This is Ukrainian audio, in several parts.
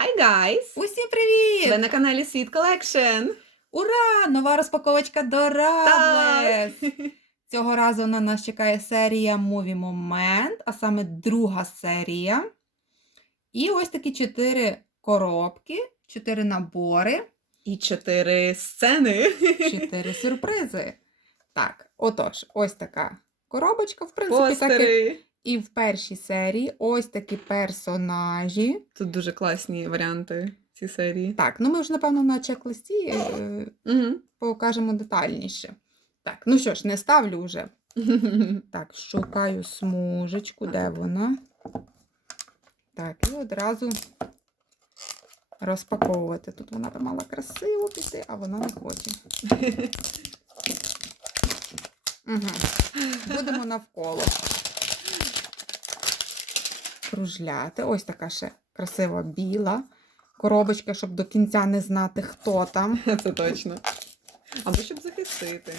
Hi guys! Усім привіт! Ви на каналі Sweet Collection. Ура! Нова розпаковочка до! Так! Цього разу на нас чекає серія Movie Moment, а саме друга серія. І ось такі чотири коробки, чотири набори, І чотири сцени. чотири сюрпризи. Так, отож, ось така коробочка, в принципі, так як Постери. І в першій серії. Ось такі персонажі. Тут дуже класні варіанти ці серії. Так, ну ми вже, напевно, на чек-листі е, Угу. покажемо детальніше. Так, ну що ж, не ставлю вже. Так, шукаю смужечку, де вона. Так, і одразу розпаковувати. Тут вона би мала красиво піти, а вона не хоче. Угу. Будемо навколо кружляти. Ось така ще красива біла коробочка, щоб до кінця не знати, хто там. Це точно. Або щоб захистити,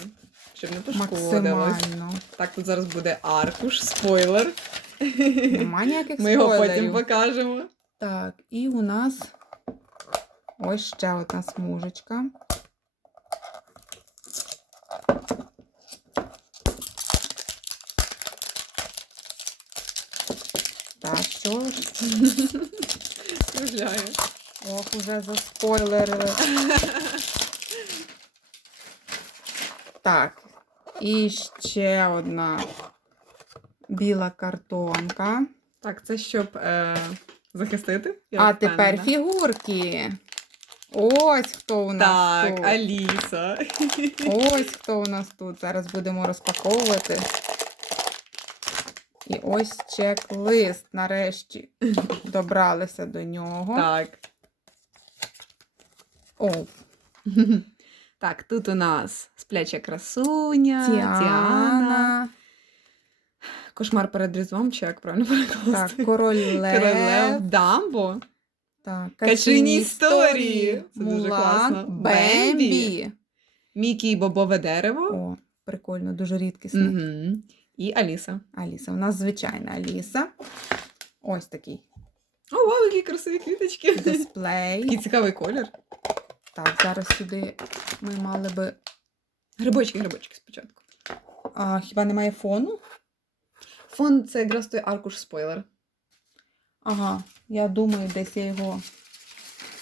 щоб не пошкодилось. Максимально. Так, тут зараз буде аркуш, спойлер. Нема ніяких Ми його потім покажемо. Так, і у нас ось ще одна смужечка. Що ж? Кружляє. Ох, уже заспойлерили. Так, і ще одна біла картонка. Так, це щоб е, захистити. я а тепер фігурки. Ось хто у нас Так, тут. Аліса. Ось хто у нас тут. Зараз будемо розпаковувати. І ось чек-лист. Нарешті добралися до нього. Так. О, Так, тут у нас спляча красуня, Тіана. Тіана. Кошмар перед різдвом, чи як правильно перекласти? Так, король Королев Лев. Дамбо. Так, Качині історії. Це дуже Мулан, класно. Бембі. Мікі і бобове дерево. О, прикольно, дуже рідкісне. Угу. І Аліса. Аліса. У нас звичайна Аліса. Ось такий О, вау, які красиві квіточки. дисплей. Який цікавий колір. Так, зараз сюди ми мали би. Грибочки, грибочки спочатку. А, хіба немає фону? Фон це якраз той аркуш спойлер. Ага, я думаю, десь я його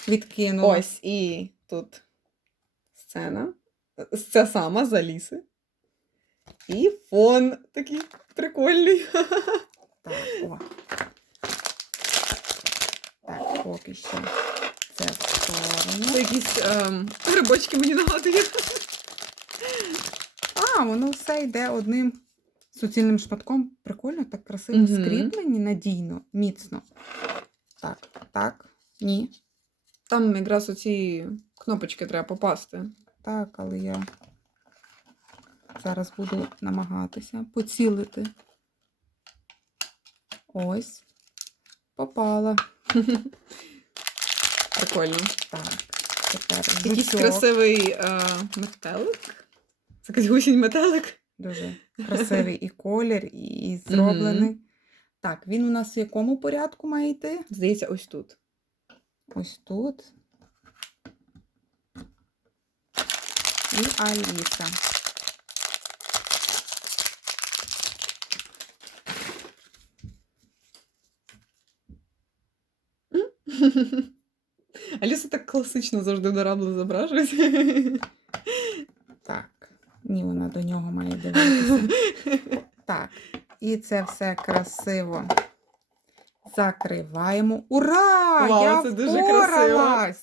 відкинула. Ось і тут сцена. Ця сама з Аліси. І фон такий прикольний. Так, о. Так, поки що це в сторону. Це якісь ем, грибочки мені нагадує. А, воно все йде одним суцільним шматком. Прикольно, так красиво Мгм. скріплені, надійно, міцно. Так, так, ні. Там якраз оці кнопочки треба попасти. Так, але я зараз буду намагатися поцілити. Ось. Попала. Прикольно. Так, тепер Якийсь красивий е, метелик. Це якийсь гусінь метелик. Дуже красивий і колір, і- і зроблений. Так, він у нас в якому порядку має йти? Здається, ось тут. Ось тут. І Аліса. Аліса так класично завжди до Раблу зображується. Так, ні, вона до нього має дивитися. Так, і це все красиво закриваємо. Ура! Вау, я це дуже красиво.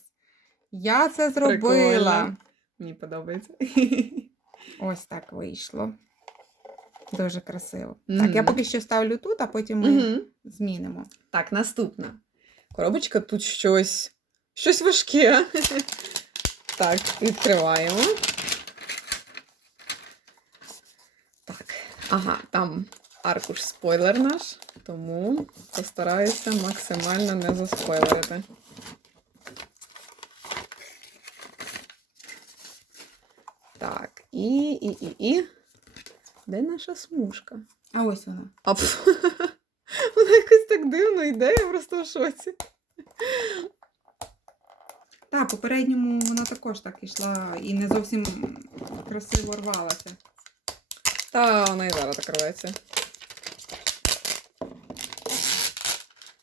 Я це зробила. Прикольно. Мені подобається. Ось так вийшло. Дуже красиво. Так, я поки що ставлю тут, а потім ми Мгм. змінимо. Так, наступна. Коробочка тут щось. Щось важке. Так, відкриваємо. Так. Ага, там аркуш спойлер наш, тому постараюся максимально не заспойлерити. Так, і, і, і, і. Де наша смужка? А ось вона. Пф, вона якось так дивно йде, я просто в шоці. Та, попередньому вона також так ішла і не зовсім красиво рвалася. Та вона і зараз так рветься.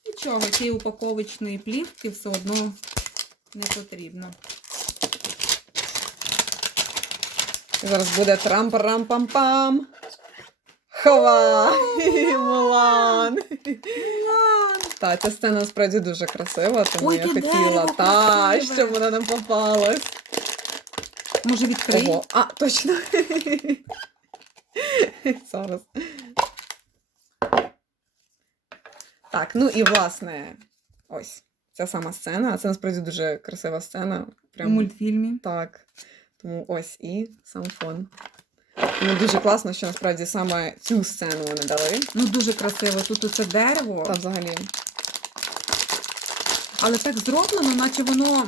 Нічого, цієї упаковочної плівки все одно не потрібно. Зараз буде трам-парам-пам-пам. Хова! Мулан! Та, ця сцена насправді дуже красива, тому Ой, я яке хотіла, дерево та, красиве! щоб вона нам попалась. Може, відкрий? Ого. А, точно. Зараз. Так, ну і власне, ось ця сама сцена. Це насправді дуже красива сцена. У Прям мультфільмі. так. Тому ось і сам фон. Ну, дуже класно, що насправді саме цю сцену вони дали. Ну, дуже красиво. Тут оце дерево, Та взагалі. але так зроблено, наче воно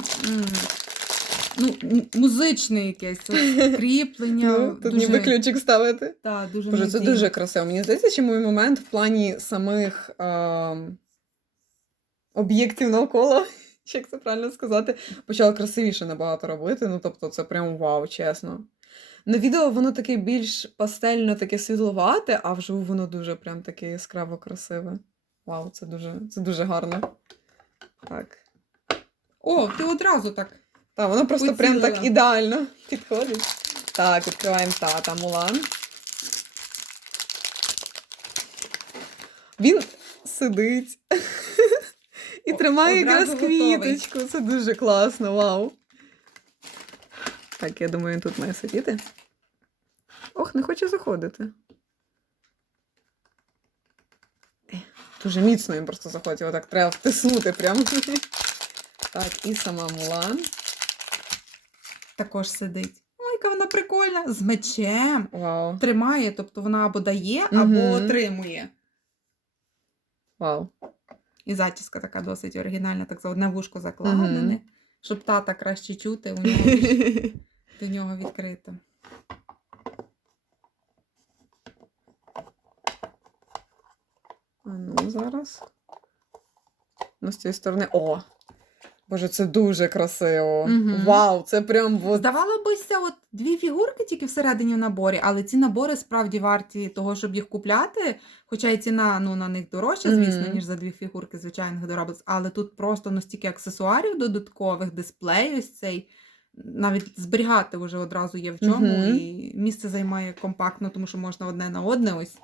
ну, музичне якесь от кріплення. Ну, тут дуже, ніби ключик ставити. Та, дуже Боже, це дуже красиво. Мені здається, що мій момент в плані самих ем, об'єктів навколо, як це правильно сказати, почала красивіше набагато робити. Ну, тобто, це прям вау, чесно. На відео воно таке більш пастельно, таке світловате, а вживу воно дуже прям таке яскраво красиве. Вау, це дуже, це дуже гарно. Так. О, ти одразу так. Так, воно просто прям так ідеально підходить. Так, відкриваємо тата Мулан. Він сидить і О, тримає якраз готовий. квіточку. Це дуже класно, вау. Так, я думаю, він тут має сидіти. Ох, не хоче заходити. Е, Дуже міцно він просто заходить, його так треба втиснути прям. Так, і сама Мулан. Також сидить. Ой, яка вона прикольна. З мечем. Вау. Тримає, тобто вона або дає, або Мгм. отримує. Вау. І зачіска така досить оригінальна, так за одне вушко закладене, Мгм. щоб тата краще чути, у нього до нього відкрито. А ну зараз. Ну, з цієї сторони. О! Боже, це дуже красиво. Мгм. Вау, це прям от... Здавалося, от дві фігурки тільки всередині в наборі, але ці набори справді варті того, щоб їх купляти. Хоча і ціна ну, на них дорожча, звісно, Мгм. ніж за дві фігурки звичайних доробиць. Але тут просто настільки аксесуарів додаткових, дисплей ось цей. Навіть зберігати вже одразу є в чому, Мгм. і місце займає компактно, тому що можна одне на одне ось.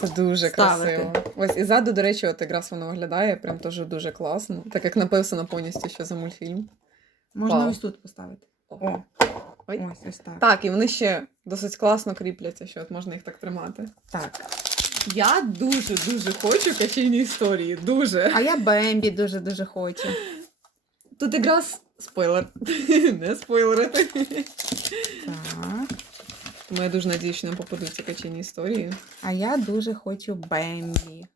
Це дуже ставити. красиво. Ось і ззаду, до речі, от якраз воно виглядає прям теж дуже класно. Так як написано повністю, що за мультфільм. Можна Вау. ось тут поставити. О, Ой. ось ось так. Так, і вони ще досить класно кріпляться, що от можна їх так тримати. так. Я дуже-дуже хочу качейні історії. Дуже. А я Бембі дуже-дуже хочу. Тут якраз спойлер. Не спойлерити. Так. Тому я дуже надію, що нам попадуться качені історії. А я дуже хочу Бембі.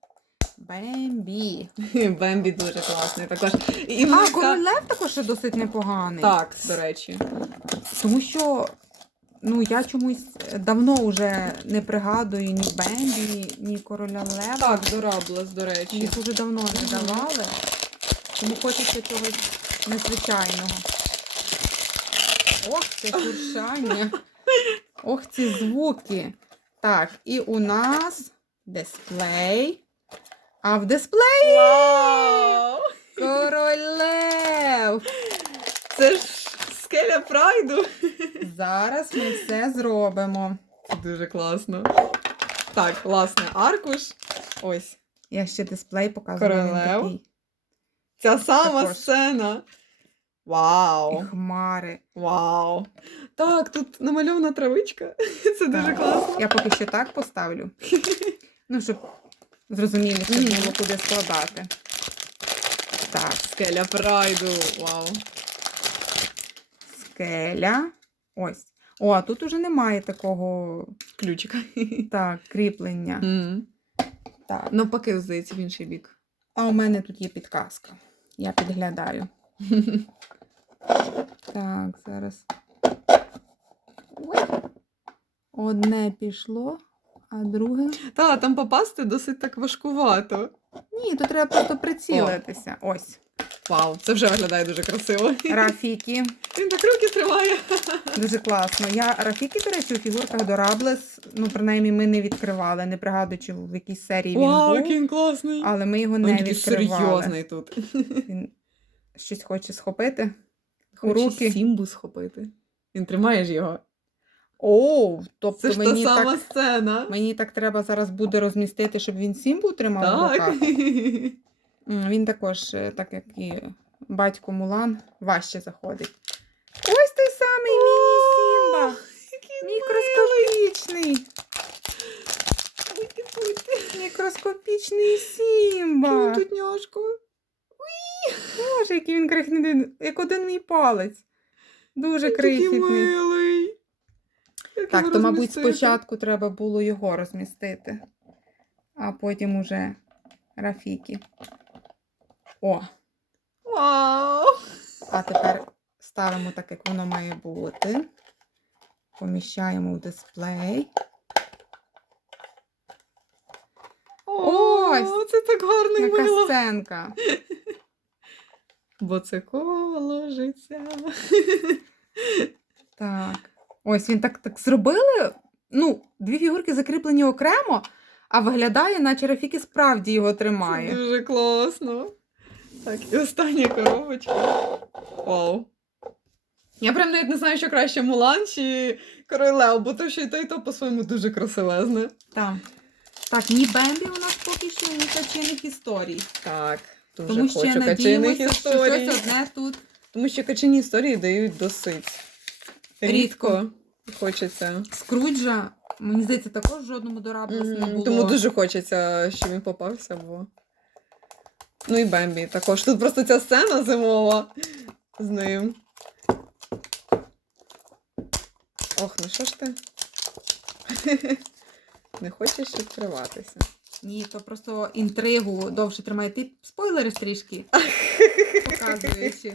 Бембі. Бембі дуже класний. Також і А, король Лев також ще досить непоганий. Так, до речі. Тому що ну, я чомусь давно вже не пригадую ні Бембі, ні короля Лева. Так, дораблес, до речі. Їх уже давно не давали. Тому хочеться чогось незвичайного. Ох, це шуршання. Ох, ці звуки. Так, і у нас дисплей. А в дисплеї Вау! король Лев. Це ж скеля прайду. Зараз ми все зробимо. Це дуже класно. Так, власне, аркуш. Ось. Я ще дисплей показую. Королев. Ця сама Також. сцена. І Вау! хмари. Вау! Так, тут намальована травичка. Це дуже Так. класно. Я поки що так поставлю. Ну, щоб зрозуміліше було, куди складати. Так, Скеля прайду. Вау. скеля. Ось. О, а тут уже немає такого Ключика. так, кріплення. М. Так. Навпаки, здається, в інший бік. А у мене тут є підказка. Я підглядаю. Так, зараз. Одне пішло, а друге. Та, там попасти досить так важкувато. Ні, тут треба просто прицілитися. Ось. Вау, це вже виглядає дуже красиво. Рафіки. Він так руки тримає. Дуже класно. Я Рафіки, до речі, у фігурках Дораблес, ну, принаймні, ми не відкривали, не пригадуючи, в якій серії він Вау, був. який він класний. Але ми його не Він такий відкривали. серйозний тут. Він щось хоче схопити. У Хоче руки. Сімбу схопити. Він тримає ж його. О, тобто Це ж та мені, сама так, сцена. мені так треба зараз буде розмістити, щоб він Сімбу тримав в руках. Він також, е, так як і батько Мулан, важче заходить. Ось той самий міні-сімба! Мікроскопічний! Мікроскопічний сімба! Тут няшко. Боже, який він крихітний, як один мій палець. Дуже крихітний. Так, то, мабуть, спочатку треба було його розмістити, а потім уже Рафіки. О, Вау! а тепер ставимо так, як воно має бути. Поміщаємо в дисплей. О, Ось! це так гарно і мило. сценка. Бо це коло життя. Так. Ось він так, так зробили. Ну, дві фігурки закріплені окремо, а виглядає, наче Рафіки справді його Це тримає. дуже класно. Так, і остання коробочка. Вау. Я прям навіть не знаю, що краще Мулан чи Король Лев, бо то, що і то, і то по-своєму дуже красивезне. Так. Так, ні Бембі у нас поки що, ні качиних історій. Так, дуже Тому хочу ще качиних надіємося, що історій. щось одне тут. Тому що качині історії дають досить рідко. Рідко. Хочеться. Скруджа, мені здається, також жодному дораблес не Мгм, було. Тому дуже хочеться, щоб він попався, бо. Ну і Бембі також. Тут просто ця сцена зимова з ним. Ох, ну що ж ти? Не хочеш відкриватися. Ні, то просто інтригу довше тримає. Ти спойлери трішки. Показуючи.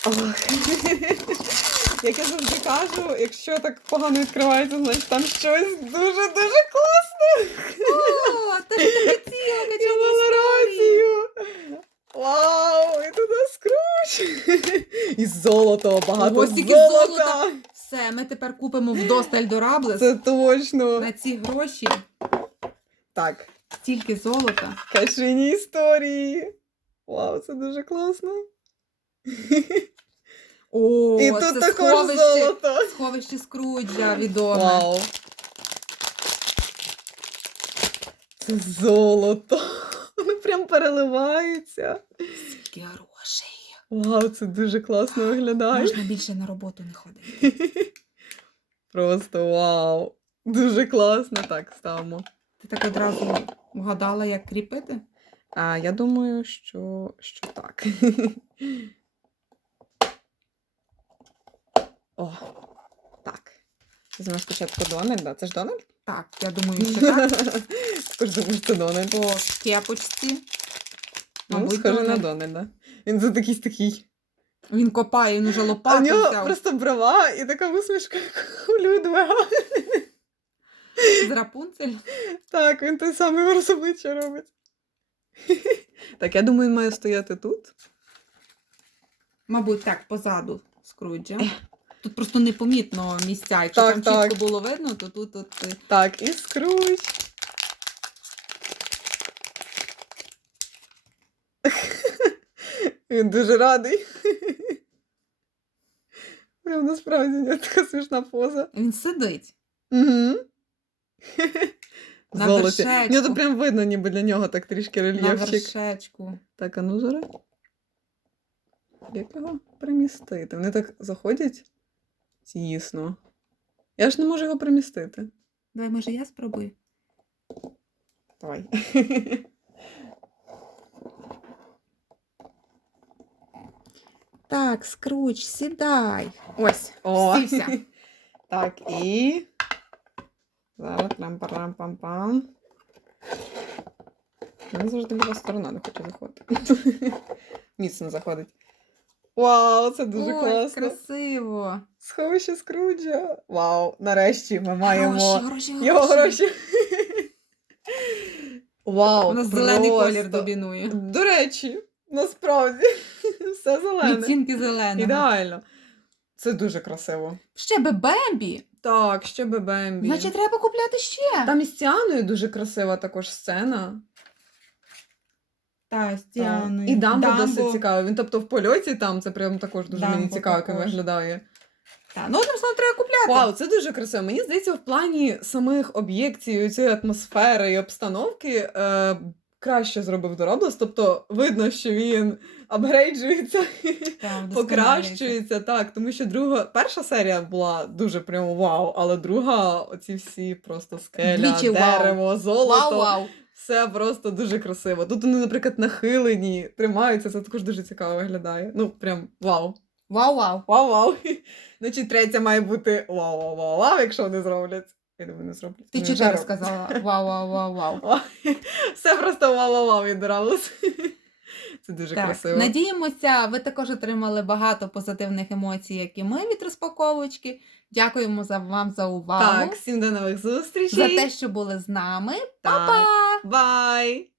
Як я завжди кажу, якщо так погано відкривається, значить там щось дуже-дуже класне. О, ти хотіла, історії. рацію. Вау, і туди скруч. І золото, багато Ось тільки золота. золота. Все, ми тепер купимо вдосталь дораблес. Це точно. На ці гроші Так, стільки золота. качині історії. Вау, це дуже класно. О, І це тут також сховище, золото. сховище Скруджа відоме. Вау. Це золото. Воно прям переливається. Скільки грошей. Вау, це дуже класно виглядає. Можна більше на роботу не ходити. Просто вау. Дуже класно. Так, ставимо. Ти так одразу вгадала, як кріпити? А я думаю, що, що так. О, так. Візьмемо спочатку Дональда. Це ж Дональд? Так, я думаю, що так. Також думаю, що Дональд. По кепочці. Ну, схоже на Дональда. Він тут якийсь такий. Він копає, він уже А в нього взяв просто брова і така усмішка, як у Людвига. з Рапунцель. Так, він той самий вираз обличчя робить. Так, я думаю, він має стояти тут. Мабуть, так, позаду Скруджа. Тут просто непомітно місця. Якщо Так, там так. чітко було видно, то тут от, е, Так, і скруч. Він дуже радий. Прям насправді у нього така смішна поза. він сидить. Угу. На Золоті. вершечку. Ну, то прям видно, ніби для нього так трішки На вершечку. Так, а ну зараз. Як його примістити? Вони так заходять тісно. Я ж не можу його примістити. Давай, може, я спробую. Давай. Так, Скруч, сідай. Ось, О! сівся. Так, і. Зараз трам-парам-пам-пам. Мені завжди була сторона, не хоче заходити. Міцно заходить. Вау, це дуже Ой, класно. красиво. Сховище Скруджа. Вау, нарешті ми маємо Гроші, гроші, його гроші. Вау! У нас зелений просто. колір домінує. До речі, насправді все зелене. Відцінки зеленого. Ідеально. Це дуже красиво. Ще би Бембі. Так, ще Бембі. Значить, треба купляти ще. Там із Тіаною дуже красива також сцена. Та, з. І Дамбо, Дамбо. досить цікавий. Він тобто в польоті там це прям також дуже мені Дамбо цікаво, як він також. виглядає. Та, ну, одним словом, треба купляти. Вау, це дуже красиво. Мені здається, в плані самих об'єктів, цієї атмосфери і обстановки е, краще зробив Дороблес. Тобто видно, що він апгрейджується, покращується. Так, тому що друга, перша серія була дуже прямо вау, але друга, оці всі просто скеля, Двічі вау. дерево, золото. Вау, вау. Все просто дуже красиво. Тут вони, наприклад, нахилені, тримаються, це також дуже цікаво виглядає. Ну, прям вау. Вау, вау. Вау-вау. Значить, третя має бути вау-вау-вау, якщо вони зроблять. Я думаю, не зроблять. Ти чи чотири сказала. Вау, вау, вау, вау. Все просто вау-вау-вау від Дораблес. Це дуже Так, красиво. надіємося, ви також отримали багато позитивних емоцій, як і ми від розпаковочки. Дякуємо за вам за увагу, Так, всім до нових зустрічей. за те, що були з нами. Так. Па-па! Бай!